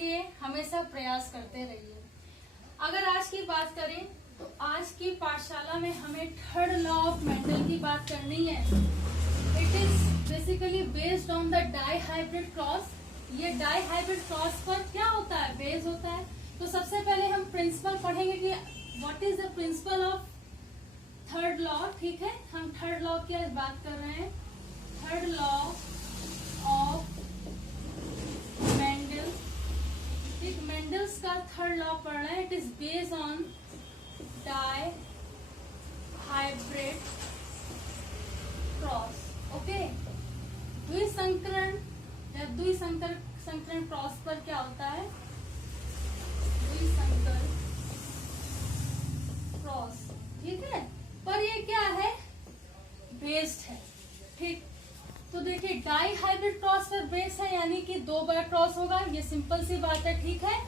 इसलिए हमेशा प्रयास करते रहिए। अगर आज की बात करें तो आज की पाठशाला में हमें थर्ड लॉ ऑफ मेंडल की बात करनी है। It is basically based on the dihybrid cross. ये डाई हाइब्रिड क्रॉस पर क्या होता है, बेस होता है। तो सबसे पहले हम प्रिंसिपल पढ़ेंगे कि what is the principle of third law. ठीक है, हम थर्ड लॉ की आज बात कर रहे हैं। Third law of Mendel. ठीक, मेंडल्स का थर्ड लॉ पढ़ रहे हैं। It is based on dihybrid cross. Okay, द्विसंकरण या द्विसंकरण क्रॉस पर क्या होता है, द्विसंकर क्रॉस। ठीक है, पर ये क्या है, बेस्ड है। ठीक, तो देखिए डाई हाइब्रिड क्रॉस पर बेस है, यानी कि 2 बार क्रॉस होगा। ये सिंपल सी बात है। ठीक है,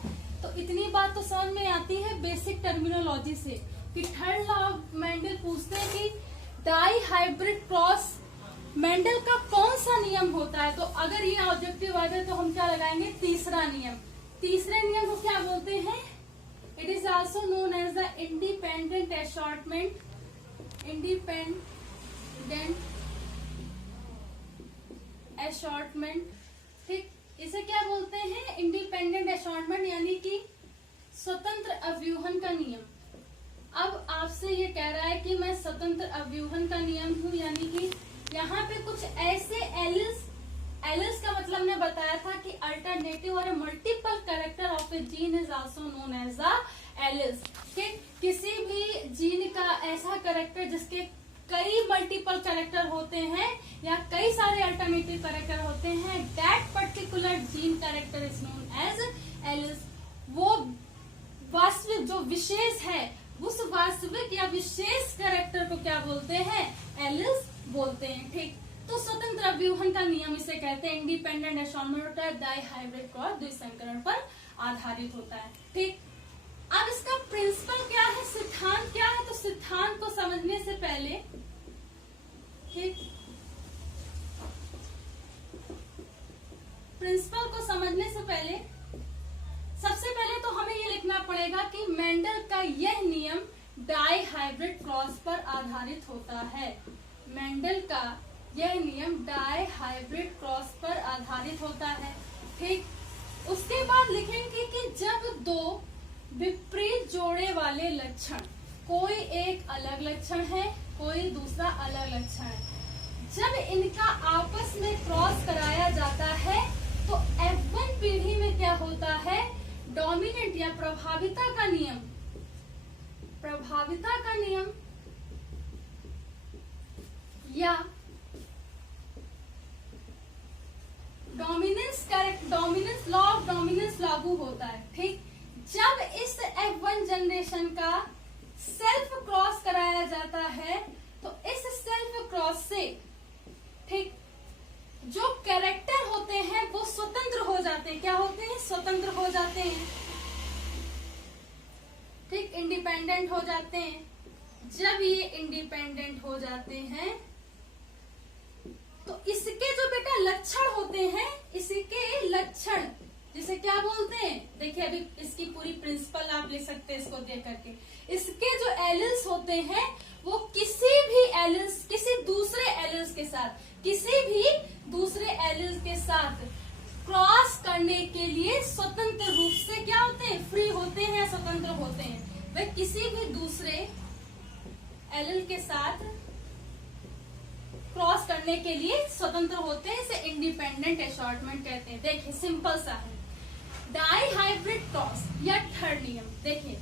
तो इतनी बात तो समझ में आती है बेसिक टर्मिनोलॉजी से कि थर्ड लॉ ऑफ मेंडल पूछते हैं कि डाई हाइब्रिड क्रॉस मेंडल का कौन सा नियम होता है। तो अगर ये ऑब्जेक्टिव आ जाए तो हम क्या लगाएंगे, तीसरा नियम। तीसरे नियम को क्या बोलते हैं, it is also known as the independent assortment. Independent assortment. ठीक, इसे क्या बोलते हैं, इंडिपेंडेंट असॉर्टमेंट, यानी कि स्वतंत्र अव्यूहन का नियम। अब आपसे ये कह रहा है कि मैं स्वतंत्र अव्यूहन का नियम हूं, यानी कि यहाँ पे कुछ ऐसे एलिस का मतलब मैं बताया था कि अल्टरनेटिव और multiple character of a gene is also known as the alleles. किसी भी जीन का ऐसा कैरेक्टर जिसके कई मल्टीपल कैरेक्टर होते हैं या कई सारे अल्टरनेटिव कैरेक्टर होते हैं, that particular gene character is known as alleles. वो वास्तविक जो विशेष है, उस वास्तविक या विशेष कैरेक्टर को क्या बोलते हैं, एलिस बोलते हैं। ठीक, तो स्वतंत्र अव्यूहन का नियम इसे कहते हैं। इंडिपेंडेंट असॉर्टमेंट होता है, डाई हाइब्रिड क्रॉस द्विसंकरण पर आधारित होता है। ठीक, अब इसका प्रिंसिपल क्या है, सिद्धांत क्या है। तो सिद्धांत को समझने से पहले, ठीक, प्रिंसिपल को समझने से पहले सबसे पहले तो हमें ये लिखना पड़ेगा कि मेंडल का यह नियम डाई हाइब्रिड क्रॉस पर आधारित होता है। मेंडल का यह नियम डाई हाइब्रिड क्रॉस पर आधारित होता है। ठीक, उसके बाद लिखेंगे कि जब 2 विपरीत जोड़े वाले लक्षण, कोई एक अलग लक्षण है, कोई दूसरा अलग लक्षण है, जब इनका आपस में क्रॉस कराया जाता है तो F1 पीढ़ी में क्या होता है, डोमिनेंट या प्रभाविता का नियम, या डोमिनेंस लॉ ऑफ डोमिनेंस लागू होता है। ठीक, जब इस F1 जनरेशन का सेल्फ क्रॉस कराया जाता है तो इस सेल्फ क्रॉस से, ठीक, जो कैरेक्टर होते हैं वो स्वतंत्र हो जाते हैं। क्या होते हैं, स्वतंत्र हो जाते हैं। ठीक, इंडिपेंडेंट हो जाते हैं। जब ये इंडिपेंडेंट हो जाते हैं तो इसके जो बेटा लक्षण होते हैं, इसके लक्षण जिसे क्या बोलते हैं, देखिए अभी इसकी पूरी प्रिंसिपल आप ले सकते हैं इसको देख करके। इसके जो एलिल्स होते हैं वो किसी दूसरे एलिल्स के साथ क्रॉस करने के लिए स्वतंत्र रूप से क्या होते हैं, फ्री होते हैं, स्वतंत्र होते हैं। वे किसी भी दूसरे एलिल के साथ क्रॉस करने के लिए स्वतंत्र होते हैं। इसे इंडिपेंडेंट असॉर्टमेंट कहते हैं। देखिए सिंपल सा है, डाई हाइब्रिड क्रॉस या थर्ड नियम। देखिए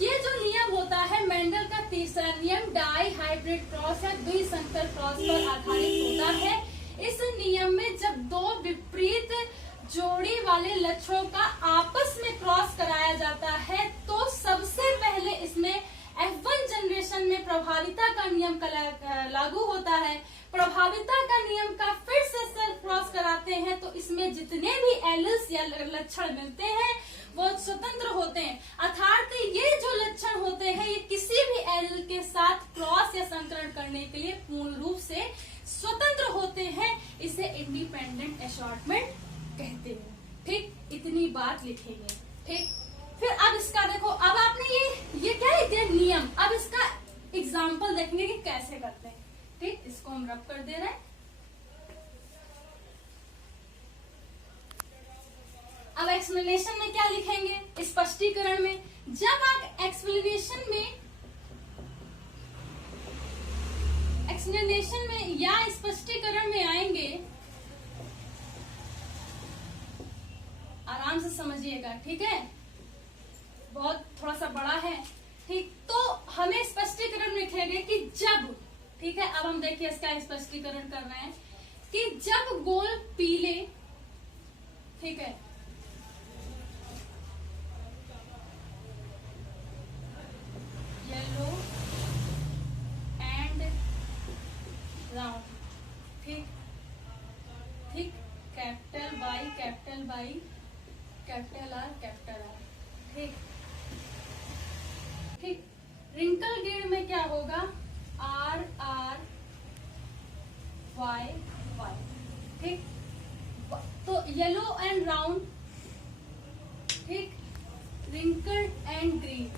ये जो नियम होता है मेंडल का तीसरा नियम डाई हाइब्रिड क्रॉस या द्विसंकर क्रॉस पर आधारित होता है। इस नियम में जब 2 विपरीत जोड़ी वाले लक्षणों का आपस में क्रॉस कराया जाता है तो सबसे पहले इसमें F1 जनरेशन में प्रभाविता का नियम लागू होता है। प्रभाविता का नियम का फिर से सेल्फ क्रॉस कराते हैं तो इसमें जितने भी एलिल्स या लक्षण मिलते हैं वो स्वतंत्र होते हैं। अर्थात ये जो लक्षण होते हैं ये किसी भी एलिल के साथ क्रॉस या संकरण करने के लिए पूर्ण रूप से स्वतंत्र होते हैं। इसे इंडिपेंडेंट असॉर्टमेंट कहते हैं। ठीक, इतनी बात लिखेंगे। ठीक, फिर अब इसका देखो, अब आपने ये क्या लिख दिया, नियम। अब इसका एग्जाम्पल देखेंगे कि कैसे करते हैं। ठीक, इसको हम रब कर दे रहे हैं। अब एक्सप्लेनेशन में क्या लिखेंगे, स्पष्टीकरण में। जब आप एक्सप्लेनेशन में या स्पष्टीकरण में आएंगे, आराम से समझिएगा। ठीक है, बहुत थोड़ा सा बड़ा है। ठीक, तो हमें स्पष्टीकरण में लिखेंगे कि जब, ठीक है, अब हम देखिए इसका स्पष्टीकरण कर रहे हैं कि जब गोल पीले, ठीक है, येलो एंड राउंड, ठीक ठीक, capital Y, capital Y, capital R, ठीक ठीक। रिंकल ग्रीन में क्या होगा, आर आर वाई वाई, ठीक। तो येलो एंड राउंड, ठीक, रिंकल्ड एंड ग्रीन,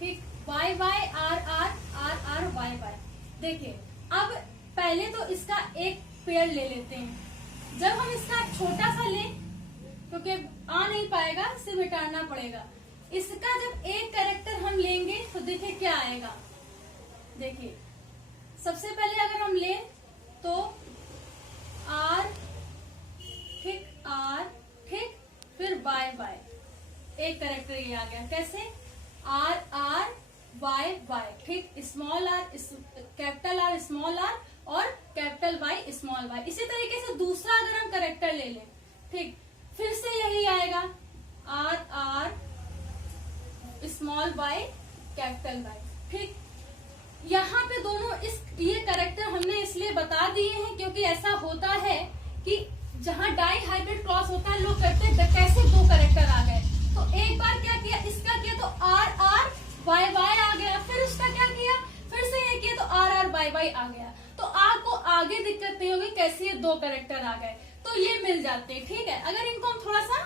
ठीक, Y Y R R, R R Y Y. देखिए, अब पहले तो इसका एक पेड़ ले लेते हैं। जब हम इसका छोटा सा लें, क्योंकि आ नहीं पाएगा, इसे मिटाना पड़ेगा। इसका जब एक कैरेक्टर हम लेंगे तो देखिए क्या आएगा। देखिए, सबसे पहले अगर हम लें तो आर, ठीक, आर, ठीक, फिर वाई वाई, एक कैरेक्टर ये आ गया। कैसे, आर आर वाई वाई, ठीक, small R, capital R, small R, और कैपिटल वाई, स्मॉल वाई। इसी तरीके से दूसरा अगर हम कैरेक्टर ले लें, ठीक, फिर से यही आएगा, R R small Y, capital Y, ठीक। यहाँ पे दोनों ये कैरेक्टर हमने इसलिए बता दिए हैं क्योंकि ऐसा होता है कि जहाँ डाई हाइब्रिड क्रॉस होता है, लोग कहते हैं कैसे दो कैरेक्टर आ गए। तो एक बार क्या किया, इसका किया तो आर आर वाई वाई आ गया, फिर उसका क्या किया, फिर से ये किया तो आर आर वाई वाई आ गया। तो आपको आगे दिक्कत नहीं होगी कैसे ये दो कैरेक्टर आ गए, तो ये मिल जाते हैं। ठीक है, अगर इनको हम थोड़ा सा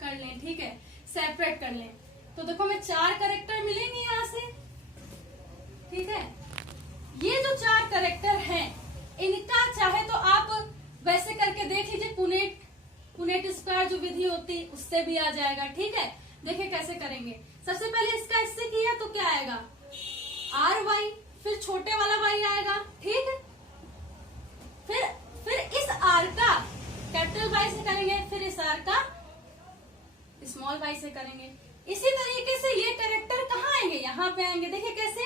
कर लें, ठीक है, सेपरेट कर लें, तो देखो हमें 4 कैरेक्टर मिलेंगे यहाँ से। ठीक है, ये जो 4 कैरेक्टर हैं, इनका चाहे तो आप वैसे करके देख लीजिए, पुनेट स्क्वायर जो विधि होती है उससे भी आ जाएगा। ठीक है, देखिए कैसे करेंगे। सबसे पहले इसका इससे किया तो क्या आएगा, आर वाई, फिर छोटे वाला वाई आएगा, ठीक है, फिर इस आर का कैपिटल वाई से करेंगे, फिर इस आर का स्मॉल वाई से करेंगे। इसी तरीके से ये कैरेक्टर कहाँ आएंगे, यहाँ पे आएंगे। देखिए कैसे,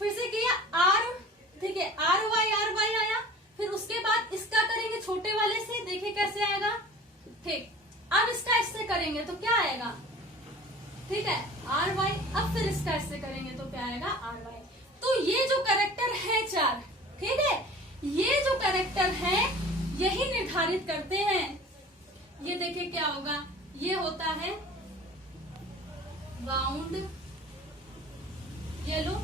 फिर से किया आर, ठीक है, आर वाई आया, फिर उसके बाद इसका करेंगे छोटे वाले से, देखिए कैसे आएगा। ठीक, अब इसका इससे करेंगे तो क्या आएगा, ठीक है, आर वाई। अब फिर इसका इससे करेंगे तो क्या आएगा, आर वाई। तो ये जो कैरेक्टर है 4, ठीक है, ये जो कैरेक्टर है यही निर्धारित करते हैं। ये देखिए क्या होगा, ये होता है राउंड येलो,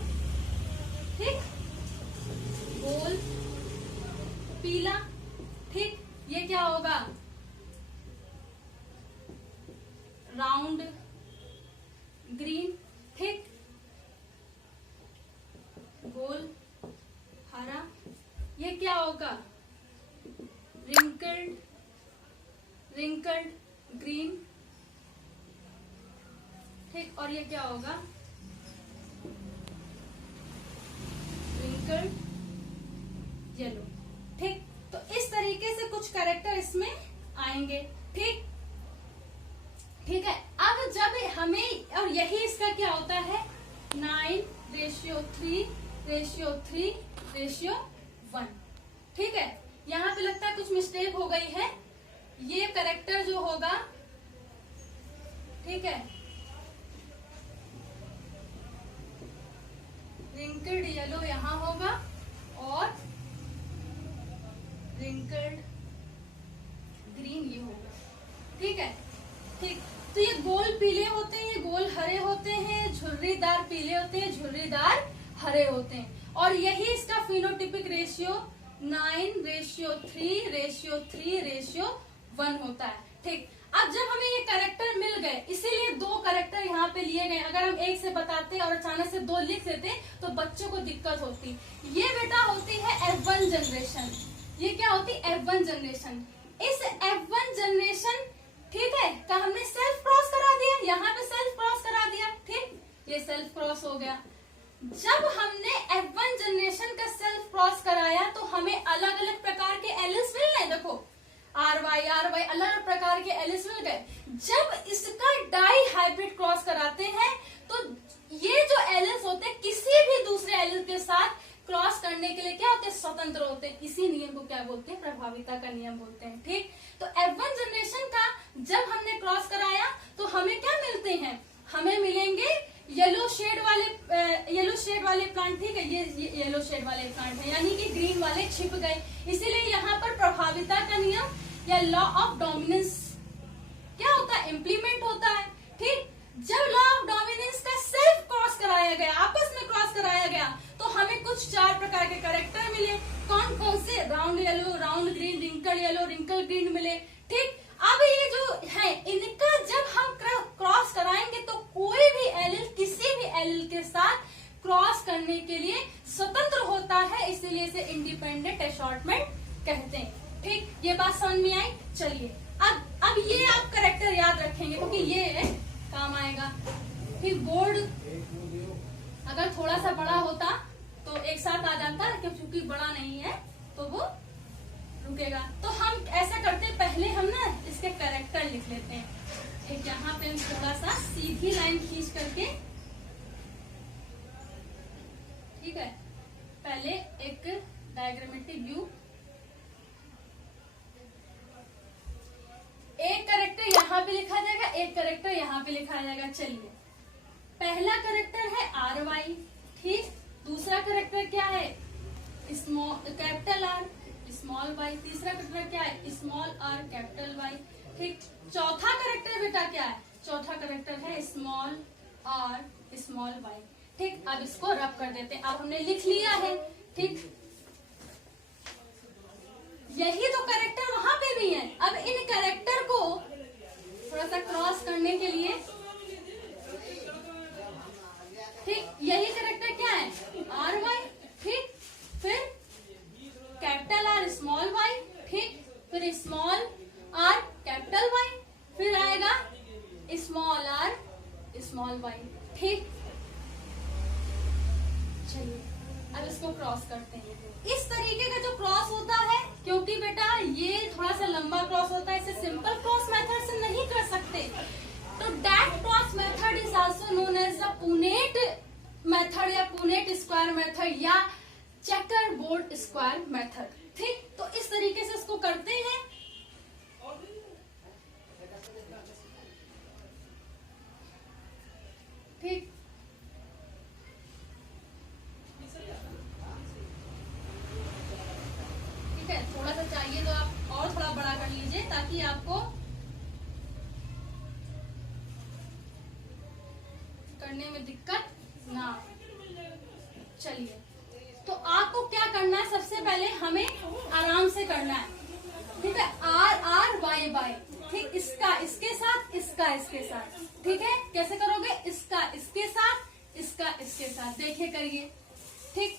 ठीक, गोल पीला, ठीक, ये क्या होगा, राउंड ग्रीन, ठीक, गोल हरा, ये क्या होगा, रिंकल्ड ग्रीन, ठीक, और ये क्या होगा, रिंकल्ड येलो, ठीक। तो इस तरीके से कुछ कैरेक्टर इसमें आएंगे, ठीक ठीक है। अब जब हमें, और यही इसका क्या होता है, 9:3:3:1, ठीक है। यहाँ पे लगता है कुछ मिस्टेक हो गई है, ये कैरेक्टर जो होगा, ठीक है, रिंकल्ड येलो यहाँ होगा और रिंकल्ड ग्रीन ये होगा, ठीक है, ठीक। तो ये गोल पीले होते हैं, ये गोल हरे होते हैं, झुर्रीदार पीले होते हैं, झुर्रीदार हरे होते हैं, और यही इसका फिनोटिपिक रेशियो 9:3:3:1 होता है। ठीक, अब जब हमें ये कैरेक्टर मिल गए, इसीलिए दो कैरेक्टर यहाँ पे लिए गए। अगर हम एक से बताते और अचानक से दो लिख देते तो बच्चों को दिक्कत होती। ये बेटा होती है F1 जनरेशन। ये क्या होती है? F1 generation. इस F1 जनरेशन, ठीक है, का हमने सेल्फ क्रॉस करा दिया, यहाँ पे सेल्फ क्रॉस करा दिया। ठीक, ये सेल्फ क्रॉस हो गया। जब हमने F1 जनरेशन का सेल्फ क्रॉस कराया तो हमें अलग अलग प्रकार के एलिस मिल गए। देखो RY अलग अलग प्रकार के एलिस मिल गए। जब इसका डाई हाइब्रिड क्रॉस कराते हैं तो ये जो एलिस होते हैं किसी भी दूसरे एलिस के साथ क्रॉस करने के लिए क्या होते हैं? स्वतंत्र होते हैं। इसी नियम को क्या बोलते हैं? प्रभाविता का नियम बोलते हैं। ठीक, तो F1 जनरेशन का जब हमने क्रॉस कराया तो हमें क्या मिलते हैं? हमें मिलेंगे येलो शेड वाले प्लांट। ठीक है, ये येलो शेड वाले प्लांट है, यानी कि ग्रीन वाले छिप गए। इसीलिए यहाँ पर प्रभाविता का नियम या लॉ ऑफ डोमिनेंस क्या होता है? इम्प्लीमेंट होता है। ठीक, जब लॉ ऑफ डोमिनेंस का सेल्फ क्रॉस कराया गया, आपस में क्रॉस कराया गया, तो हमें कुछ 4 प्रकार के कैरेक्टर मिले। कौन कौन से? Round yellow, round green, wrinkle yellow, wrinkle green मिले। ठीक, अब ये जो है इनका जब हम क्रॉस कराएंगे तो कोई भी एलिल किसी भी एलिल के साथ क्रॉस करने के लिए स्वतंत्र होता है, इसीलिए इसे इंडिपेंडेंट असॉर्टमेंट कहते हैं। ठीक, ये बात समझ में आई? चलिए अब ये आप कैरेक्टर याद रखेंगे क्योंकि ये काम आएगा। ठीक, बोर्ड अगर थोड़ा सा बड़ा होता तो एक साथ आ जाता, क्योंकि बड़ा नहीं है तो वो रुकेगा। तो हम ऐसा करते हैं, पहले हम ना इसके कैरेक्टर लिख लेते हैं। एक यहाँ पे हम थोड़ा सा सीधी लाइन खींच करके, ठीक है, पहले एक डायग्रामेटिक व्यू, एक कैरेक्टर यहाँ पे लिखा जाएगा, एक कैरेक्टर यहाँ पे लिखा जाएगा। चलिए, पहला कैरेक्टर है RY। ठीक, दूसरा कैरेक्टर क्या है? Capital R small y। तीसरा कैरेक्टर क्या है? Small r capital Y। ठीक, चौथा कैरेक्टर बेटा क्या है? चौथा कैरेक्टर है स्मॉल r स्मॉल y। ठीक, अब इसको रब कर देते हैं। अब हमने लिख लिया है। ठीक, यही तो कैरेक्टर वहां पे भी है। अब इन कैरेक्टर को थोड़ा सा क्रॉस करने के लिए, ठीक, यही कैरेक्टर क्या है? RY। ठीक, फिर कैपिटल R स्मॉल y। ठीक, फिर स्मॉल r कैपिटल Y, फिर आएगा स्मॉल r स्मॉल y। ठीक, चलिए अब इसको क्रॉस करते हैं। इस तरीके का जो क्रॉस होता है, क्योंकि बेटा ये थोड़ा सा लंबा क्रॉस होता है, इसे सिंपल क्रॉस मेथड से नहीं कर सकते, तो that cross method is also known as the Punnett method या पुनेट स्क्वायर मेथड या चेकर बोर्ड स्क्वायर मेथड। ठीक, तो इस तरीके से इसको करते हैं। ठीक, ठीक है, थोड़ा सा चाहिए तो आप और थोड़ा बड़ा कर लीजिए ताकि आपको करने में दिक्कत ना हो। चलिए, तो आपको क्या करना है? सबसे पहले हमें आराम से करना है। ठीक है, RY। ठीक, इसका इसके साथ, इसका इसके साथ। ठीक है, कैसे करोगे? इसका इसके साथ, इसका इसके साथ। देखिए, करिए। ठीक,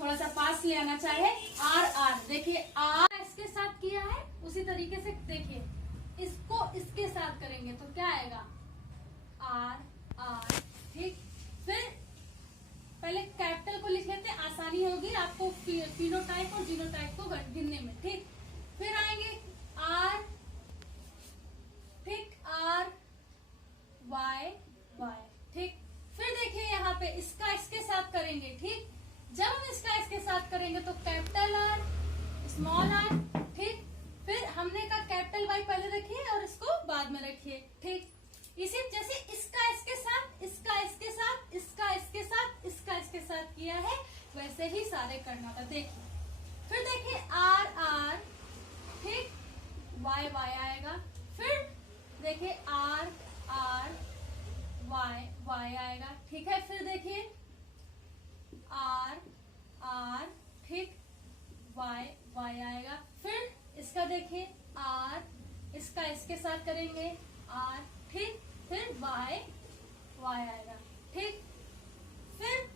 थोड़ा सा पास ले आना चाहे। R देखिए, R इसके साथ किया है, उसी तरीके से देखिए इसको इसके साथ करेंगे तो क्या आएगा? R। ठीक, फिर पहले कैपिटल को लिख लेते हैं, आसानी होगी आपको फिनोटाइप और जीनोटाइप को गिनने में। ठीक, फिर आएंगे R। ठीक, RY। ठीक, फिर देखिए यहाँ पे इसका इसके साथ करेंगे। ठीक, जब हम इसका इसके साथ करेंगे तो कैपिटल R स्मॉल r। ठीक, फिर हमने कहा कैपिटल Y पहले रखिए और इसको बाद में रखिए। ठीक, इसी जैसे इसका इसके साथ, इसका इसके साथ, इसका इसके साथ, इसका इसके साथ किया है, वैसे ही सारे करना था। देखिए, फिर देखिए R। ठीक, Y आएगा। फिर देखिए R Y आएगा। ठीक है, फिर देखिए R। ठीक, वाई वाई आएगा। फिर इसका देखिए आर, इसका इसके साथ करेंगे आर, ठीक, फिर वाई वाई आएगा, ठीक। फिर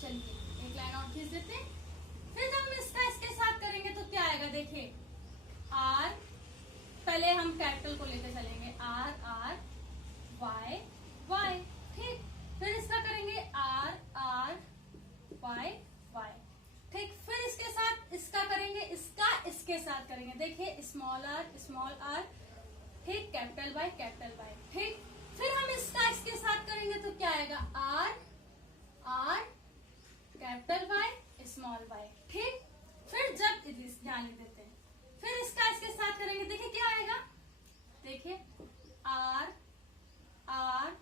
चलिए एक लाइन और खींच देते हैं। फिर जब हम इसका इसके साथ करेंगे तो क्या आएगा, देखिए आर, पहले हम कैपिटल को लेकर चलेंगे, आर आर वाई वाई, ठीक। फिर इसका करेंगे आर आर वाई वाई, ठीक। फिर इसके साथ इसका करेंगे, इसका इसके साथ करेंगे, देखिए स्मॉल आर, ठीक, कैपिटल वाई, ठीक। फिर हम इसका इसके साथ करेंगे तो क्या आएगा, R R capital Y small Y, ठीक। फिर जब ध्यान देते हैं, फिर इसका इसके साथ करेंगे, देखिए क्या आएगा, देखिए R R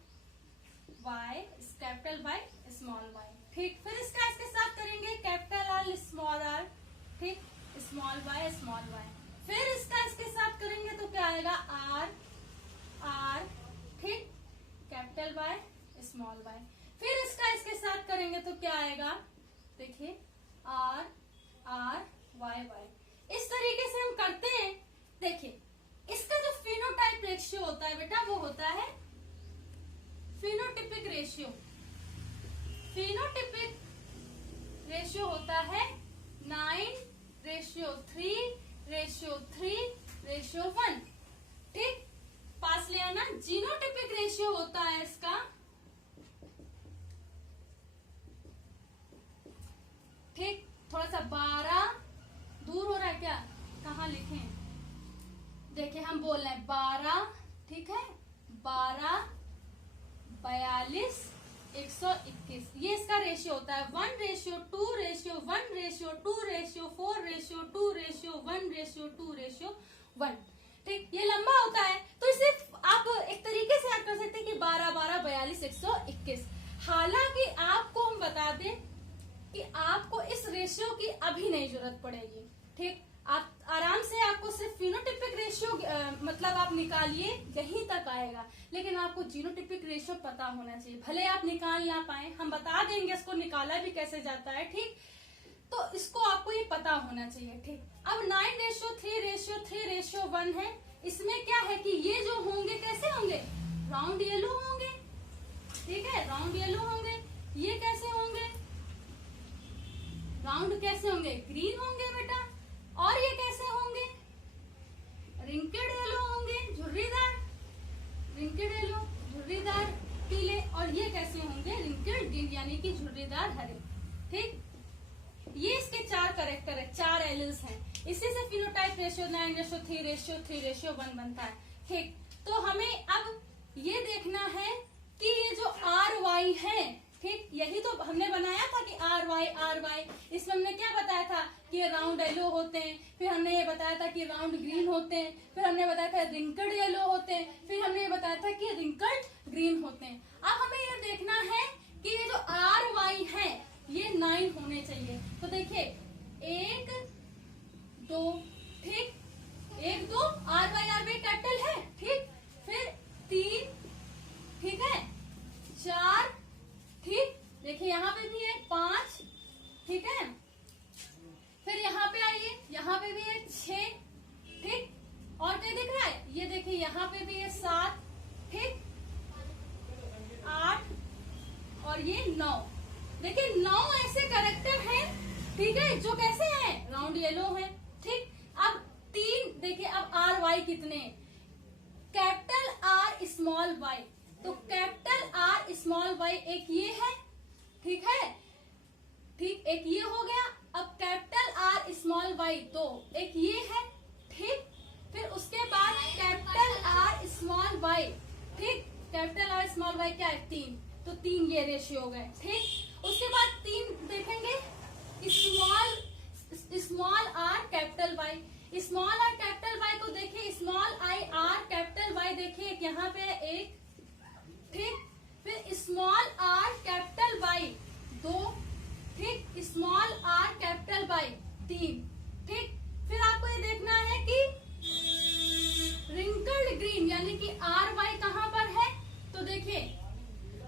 Y capital Y small Y, ठीक। फिर इसका इसके साथ करेंगे कैपिटल आर स्मॉल आर, ठीक, स्मॉल वाई। फिर इसका इसके साथ करेंगे तो क्या आएगा, आर आर, ठीक, कैपिटल वाई स्मॉल वाई। फिर इसका इसके साथ करेंगे तो क्या आएगा, देखिए आर आर वाई वाई। इस तरीके से हम करते हैं। देखिए इसका जो फिनोटाइप रेशियो होता है बेटा, वो होता है फिनोटिपिक रेशियो। फिनोटिपिक रेशियो होता है 9:3:3:1, ठीक। पास ले आना। जीनोटिपिक रेशियो होता है इसका, ठीक, थोड़ा सा 12 दूर हो रहा है क्या, कहाँ लिखें, देखिए हम बोल रहे हैं 12, ठीक है, 12 42 121, ये इसका रेशियो होता है। 1:2:1:4:2:1:2:1, ठीक, ये लंबा होता है। तो इसे आप एक तरीके से याद कर सकते हैं कि 12 12 42 121। हालांकि आपको हम बता दें कि आपको इस रेशियो की अभी नहीं जरूरत पड़ेगी, ठीक। आप आराम से, आपको सिर्फ फिनोटिपिक रेशियो मतलब आप निकालिए, यहीं तक आएगा। लेकिन आपको जीनोटिपिक रेशियो पता होना चाहिए, भले आप निकाल ना पाए, हम बता देंगे इसको निकाला भी कैसे जाता है, ठीक। तो इसको आपको ये पता होना चाहिए, ठीक। अब 9:3:3:1 है। इसमें क्या है कि ये जो होंगे कैसे होंगे, राउंड येलो होंगे, ठीक है, राउंड येलो होंगे। ये कैसे होंगे, राउंड कैसे होंगे, ग्रीन होंगे बेटा। और ये कैसे होंगे, रिंकेड येलो होंगे, झुर्रीदार, रिंकेड येलो, झुर्रीदार पीले। और ये कैसे होंगे, रिंकेड ग्रीन यानी कि झुर्रीदार हरे, ठीक। ये इसके 4 कैरेक्टर है, 4 एलिल्स हैं। इसी से फिनोटाइप रेशियो 9:3:3:1 बनता है, ठीक। तो हमें अब ये देखना है कि ये जो आर वाई है, ठीक, यही तो हमने बनाया था कि आर वाई इसमें हमने क्या बताया था कि ये राउंड येलो होते हैं, फिर हमने ये बताया था कि राउंड ग्रीन होते हैं, फिर हमने बताया था रिंकल्ड येलो होते हैं, फिर हमने ये बताया था कि रिंकल्ड ग्रीन होते हैं। अब हमें ये देखना है कि ये जो आर वाई है ये 9 होने चाहिए। तो देखिए 1 2, ठीक, 1 2 आर वाई कैपिटल है, ठीक। फिर 3, ठीक है, 4, ठीक, देखिए यहाँ पे भी है 5, ठीक है। फिर यहाँ पे आइए, यहाँ पे भी है 6, ठीक। और क्या दिख रहा है, ये देखिए यहाँ पे भी है 7, ठीक, 8 और ये 9। देखिए 9 ऐसे कैरेक्टर हैं, ठीक है, जो कैसे हैं, राउंड येलो है, ठीक। अब 3 देखिए, अब आर वाई कितने, कैपिटल आर स्मॉल वाई, तो कैपिटल आर स्मॉल वाई एक ये है, ठीक है, ठीक, एक ये हो गया। अब कैपिटल आर स्मॉल वाई 2, एक ये है, ठीक। फिर उसके बाद कैपिटल आर स्मॉल वाई, ठीक, कैपिटल आर स्मॉल वाई क्या है, 3, तो 3 ये रेशियो हो गए, ठीक। उसके बाद 3 देखेंगे small R capital Y, small R capital Y को देखिए, small I R capital Y देखिए यहाँ पे एक, ठीक। फिर स्मॉल आर कैपिटल वाई 2, ठीक, स्मॉल आर कैपिटल वाई 3, ठीक। फिर आपको ये देखना है कि रिंकल्ड ग्रीन यानी कि आर वाई कहाँ पर है, तो देखिए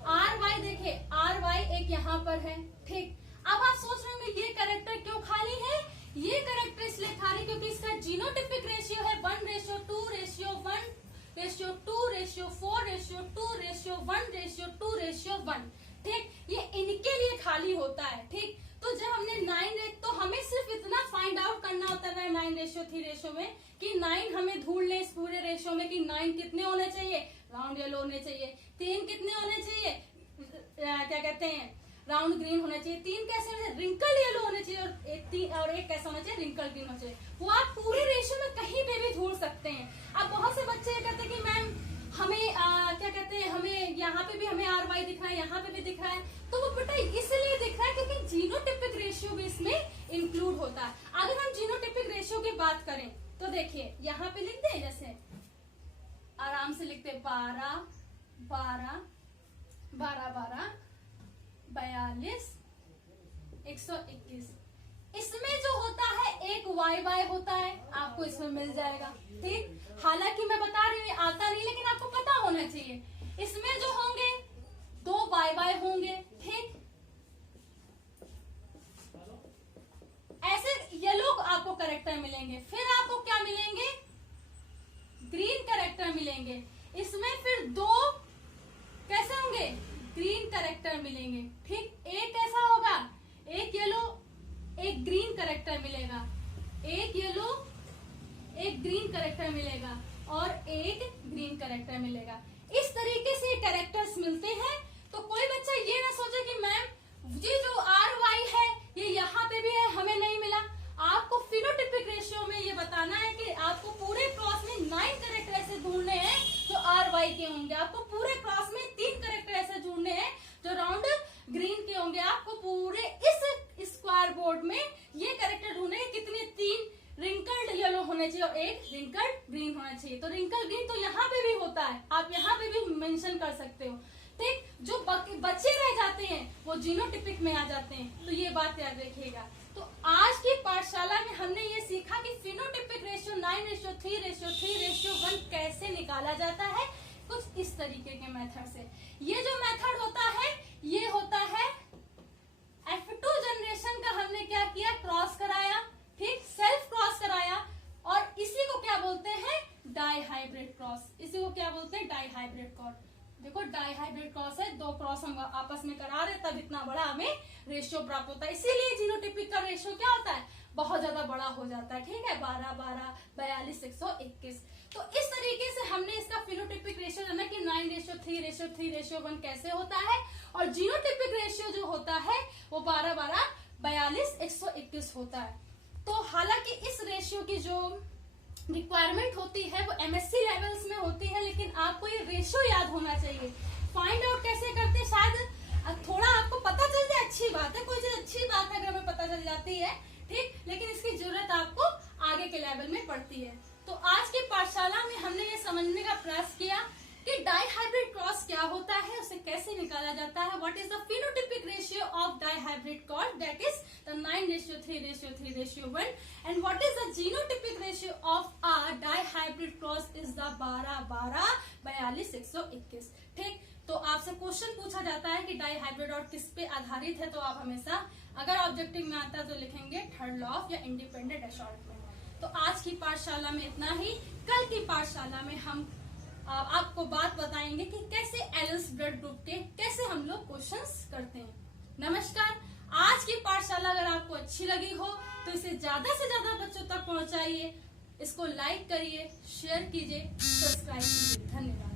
आर वाई, देखिए आर वाई एक यहाँ पर है, ठीक। अब आप सोच रहे होंगे ये कैरेक्टर क्यों खाली है, क्योंकि इसका जीनोटिपिक रेशियो है 1:2:1:4:2:1:1। ठीक, ये इनके लिए खाली होता है। ठीक, तो जब हमने 9 तो हमें सिर्फ इतना फाइंड आउट करना होता है 9:3 रेशियो में कि 9 हमें ढूंढ ले इस पूरे रेशियो में कि 9 कितने होने चाहिए, राउंड येलो होने चाहिए। 3 कितने होने चाहिए, क्या कहते हैं, राउंड ग्रीन होना चाहिए। 3 कैसे होने चाहिए, रिंकल येलो होने चाहिए। और एक कैसा होना चाहिए, रिंकल ग्रीन होना चाहिए। वो आप पूरे रेशियो में कहीं पे भी ढूंढ सकते हैं। अब बहुत से बच्चे कहते हैं कि मैम हमें क्या कहते हैं, हमें यहाँ पे भी हमें RY दिख रहा है, यहाँ पे भी दिख रहा है। तो वो बेटा इसलिए दिख रहा है क्योंकि जीनोटिपिक रेशियो भी इसमें इंक्लूड होता है। अगर हम जीनोटिपिक रेशियो की बात करें तो देखिए यहाँ पे लिखते हैं, जैसे आराम से लिखते हैं 12 12 12 12 42 121। इसमें जो होता है एक YY होता है, आपको इसमें मिल जाएगा। ठीक, हालांकि मैं बता रही हूँ आता नहीं, लेकिन आपको पता होना चाहिए। इसमें जो होंगे 2 YY होंगे। ठीक, ऐसे येलो आपको कैरेक्टर मिलेंगे। फिर आपको क्या मिलेंगे, ग्रीन कैरेक्टर मिलेंगे। इसमें फिर 2 कैसे होंगे, ग्रीन कैरेक्टर मिलेंगे। ठीक, एक कैसा होगा, एक येलो एक ग्रीन कैरेक्टर मिलेगा, एक येलो एक ग्रीन कैरेक्टर मिलेगा और एक ग्रीन कैरेक्टर मिलेगा। इस तरीके से कैरेक्टर्स मिलते हैं। तो कोई बच्चा ये ना सोचे कि मैम ये जो RY है ये यहाँ पे भी है, हमें नहीं मिला। आपको फिनोटिपिक रेशियो में ये बताना है कि आपको पूरे क्रॉस में 9 कैरेक्टर ऐसे ढूंढने हैं जो RY के होंगे। आपको पूरे क्रॉस में 3 कैरेक्टर ऐसे ढूंढने हैं जो राउंड ग्रीन के होंगे। आपको पूरे इस स्क्वायर बोर्ड में ये कैरेक्टर ढूंढने हैं, कितने, 3 रिंकल्ड येलो होने चाहिए और एक रिंकल्ड ग्रीन होना चाहिए। तो रिंकल ग्रीन तो यहाँ पे भी होता है, आप यहाँ पे भी मेंशन कर सकते हो। ठीक, जो बच्चे रह जाते हैं वो जीनोटिपिक में आ जाते हैं। तो ये बात याद रखिएगा। तो आज की पाठशाला में हमने ये सीखा कि फिनोटिपिक रेशियो 9:3:3:1 कैसे निकाला जाता है, कुछ इस तरीके के मेथड से। ये जो मेथड होता है ये होता है F2 जनरेशन का। हमने क्या किया, क्रॉस कराया। ठीक, सेल्फ क्रॉस कराया और इसी को क्या बोलते हैं, डाई हाइब्रिड क्रॉस। इसी को क्या बोलते हैं, डाई हाइब्रिड क्रॉस। देखो डाई हाइब्रिड क्रॉस है, 2 क्रॉस हम आपस में करा रहे तब इतना बड़ा हमें रेशियो प्राप्त होता है। इसीलिए जीनोटिपिक का रेशियो क्या होता है, बहुत ज्यादा बड़ा हो जाता है। ठीक है, 12 12 42 121। तो इस तरीके से हमने इसका फिनोटिपिक रेशियो जाना कि 9:3:3:1 कैसे होता है। और जीनोटिपिक रेशियो जो होता है वो 12 12 42 121 होता है। तो हालांकि इस रेशियो की जो रिक्वायरमेंट होती है वो MSc लेवल्स में होती है, लेकिन आपको ये रेशियो याद होना चाहिए। फाइंड आउट कैसे करते, शायद थोड़ा आपको पता चल जाए, अच्छी बात है, कोई चीज अच्छी बात है अगर हमें पता चल जाती है। ठीक, लेकिन इसकी जरूरत आपको आगे के लेवल में पड़ती है। तो आज की पाठशाला में हमने ये समझने का प्रयास किया कि डाई हाइब्रिड क्रॉस क्या होता है, उसे कैसे निकाला जाता है, what is the phenotypic ratio of dihybrid cross, that is the 9:3:3:1, and what is the genotypic ratio of a dihybrid cross is the 12 12 42 121। ठीक, तो आपसे क्वेश्चन पूछा जाता है कि डाई हाइब्रिड और किस पे आधारित है, तो आप हमेशा अगर ऑब्जेक्टिव में आता है तो लिखेंगे थर्ड लॉ ऑफ या इंडिपेंडेंट असॉर्टमेंट। तो आज की पाठशाला में इतना ही। कल की पाठशाला में हम आपको बात बताएंगे कि कैसे एलिस ब्लड ग्रुप के कैसे हम लोग क्वेश्चंस करते हैं। नमस्कार। आज की पाठशाला अगर आपको अच्छी लगी हो तो इसे ज्यादा से ज्यादा बच्चों तक पहुंचाइए, इसको लाइक करिए, शेयर कीजिए, सब्सक्राइब कीजिए। धन्यवाद।